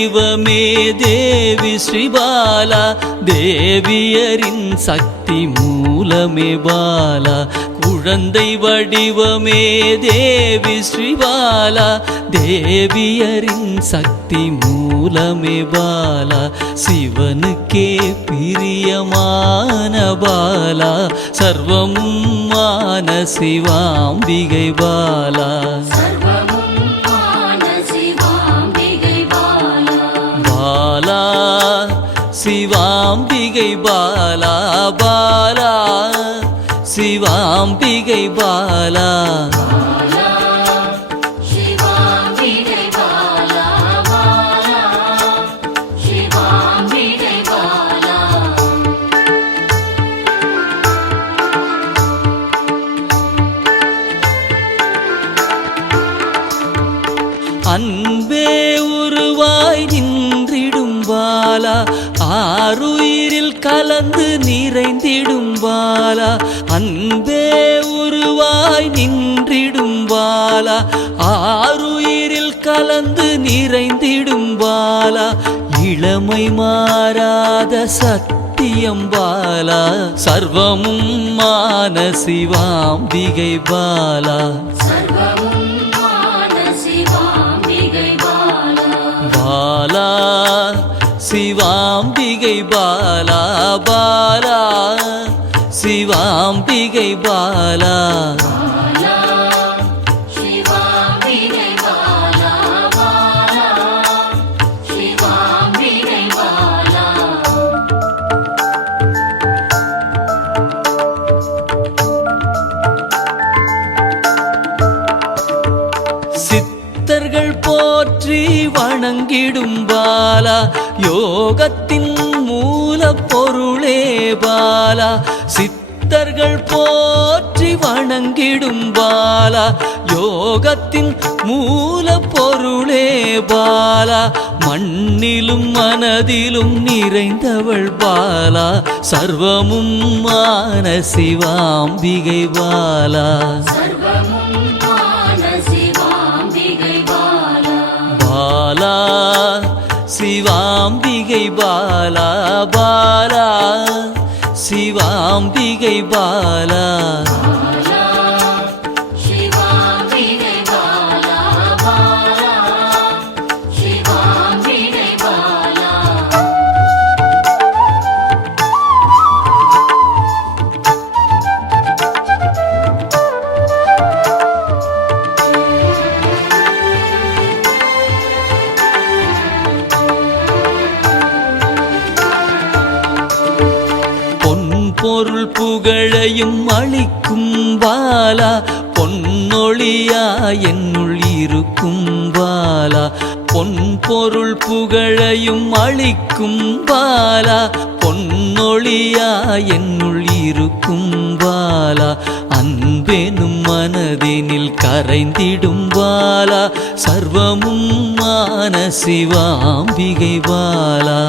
வடிவமே தேவி ஸ்ரீபாலா, தேவியரின் சக்தி மூலமே பாலா. குழந்தை வடிவமே தேவி ஸ்ரீபாலா, தேவியரின் சக்தி மூலமே பாலா. சிவனுக்கே பிரியமான பாலா, சர்வமும் மான சிவாம்பிகை பாலா. பாலா சிவாம்பிகை பாலா, பாலா சிவாம்பிகை பாலா. அன்பே உருவாய் நின்றிடும் பாலா, ஆருயிரில் கலந்து நிறைந்திடும் பாலா. அன்பே உருவாய் நின்றிடும் பாலா, ஆருயிரில் கலந்து நிறைந்திடும் பாலா. இளமை மாறாத சத்தியம் பாலா, சர்வமும் மான சிவாம்பிகை பாலா. பாலா சிவாம்பிகை பாலா, பாலா சிவாம்பிகை பாலா. சித்தர்கள் போற்றி வணங்கிடும் பாலா, யோகத்தின் மூல பொருளே பாலா. சித்தர்கள் போற்றி வணங்கிடும் பாலா, யோகத்தின் மூல பொருளே பாலா. மண்ணிலும் மனதிலும் நிறைந்தவள் பாலா, சர்வமும் மான சிவாம்பிகை பாலா. பாலா சிவாம்பிகை பாலா, பாலா சிவாம்பிகை பாலா. பொருள் புகழையும் அளிக்கும் பாலா, பொன்னொழியா என்னுள் இருக்கும் பாலா. பொன் பொருள் புகழையும் அளிக்கும் பாலா, பொன்னொழியா என்னுள் இருக்கும் பாலா. அன்பெனும் மனதினில் கரைந்திடும் பாலா, சர்வமும் மான சிவாம்பிகை பாலா.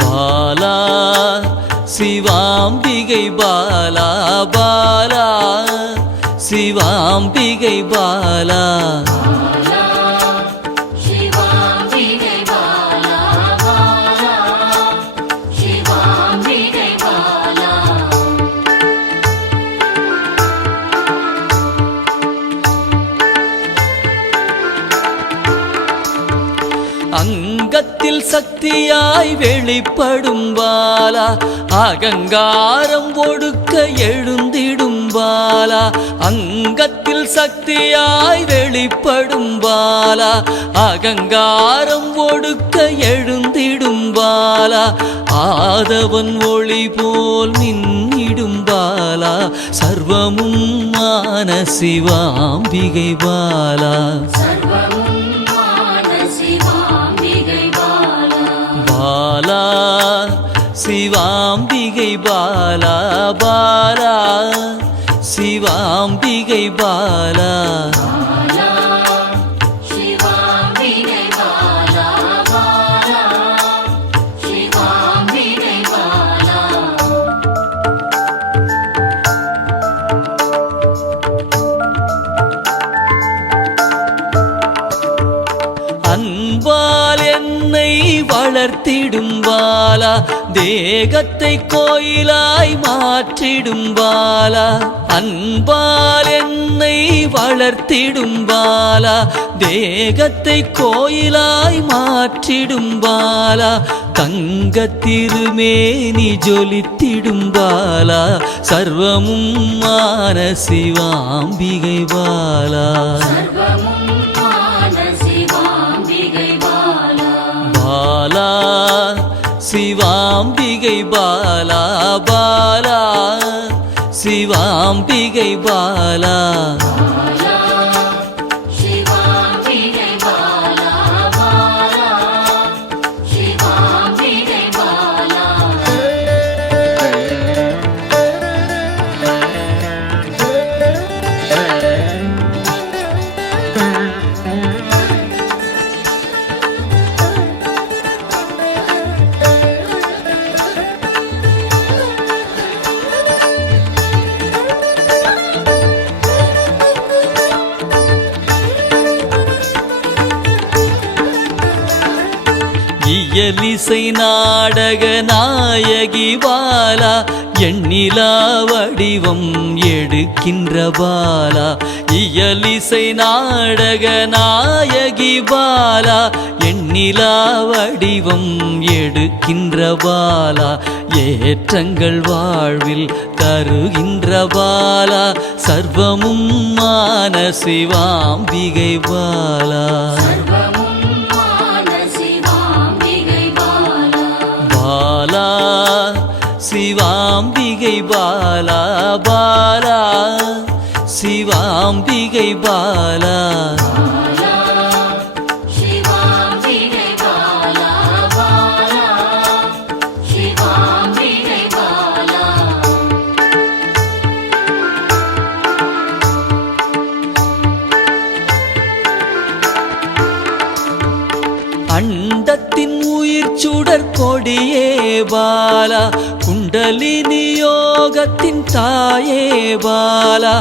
பாலா சிவாம்பிகை பாலா, பாலா சிவாம்பிகை பாலா. அங்கத்தில் சக்தியாய் வெளிப்படும் பாலா, அகங்காரம் ஒடுக்க எழுந்திடும் பாலா. அங்கத்தில் சக்தியாய் வெளிப்படும் பாலா, அகங்காரம் ஒடுக்க எழுந்திடும் பாலா. ஆதவன் ஒளி போல் மின்னிடும் பாலா, சர்வமும் மான சிவாம்பிகை பாலா. பாலா சிவாம்பிகை பாலா, பாலா சிவாம்பிகை பாலா. வளர்த்திடும் பாலா தேகத்தை கோயிலாய் மாற்றிடும் பாலா அன்பால் என்னை வளர்த்திடும் பாலா தேகத்தை கோயிலாய் மாற்றிடும் பாலா தங்க திருமேனி ஜொலித்திடும் பாலா சர்வமும் மான சிவாம்பிகை பாலா பாலா சிவாம்பிகை பாலா பாலா சிவாம்பிகை பாலா இயலிசை நாடக நாயகி பாலா எண்ணிலா வடிவம் எடுக்கின்ற பாலா இயலிசை நாடக நாயகி பாலா எண்ணிலா வடிவம் எடுக்கின்ற பாலா ஏற்றங்கள் வாழ்வில் தருகின்ற பாலா சர்வமும் மான சிவாம்பிகை பாலா பாலா சிவாம்பிகை பாலா பாலா சிவாம்பிகை பாலா அண்டத்தின் உயிர் சுடர் கொடியே பாலா குண்டலினி யோகத்தின் தாயே பாலா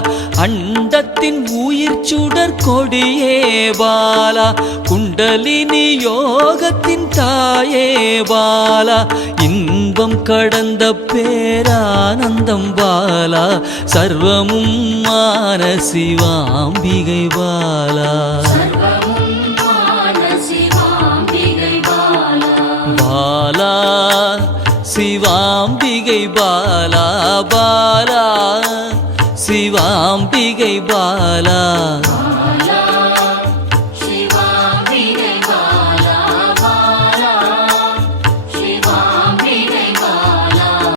அண்டத்தின் உயிர் சுடர் கொடியே பாலா குண்டலினி யோகத்தின் தாயே பாலா இன்பம் கடந்த பேரானந்தம் பாலா சர்வமும் மான சிவாம்பிகை பாலா பாலா சிவாம்பிகை பாலா பாலா சிவாம்பிகை பாலா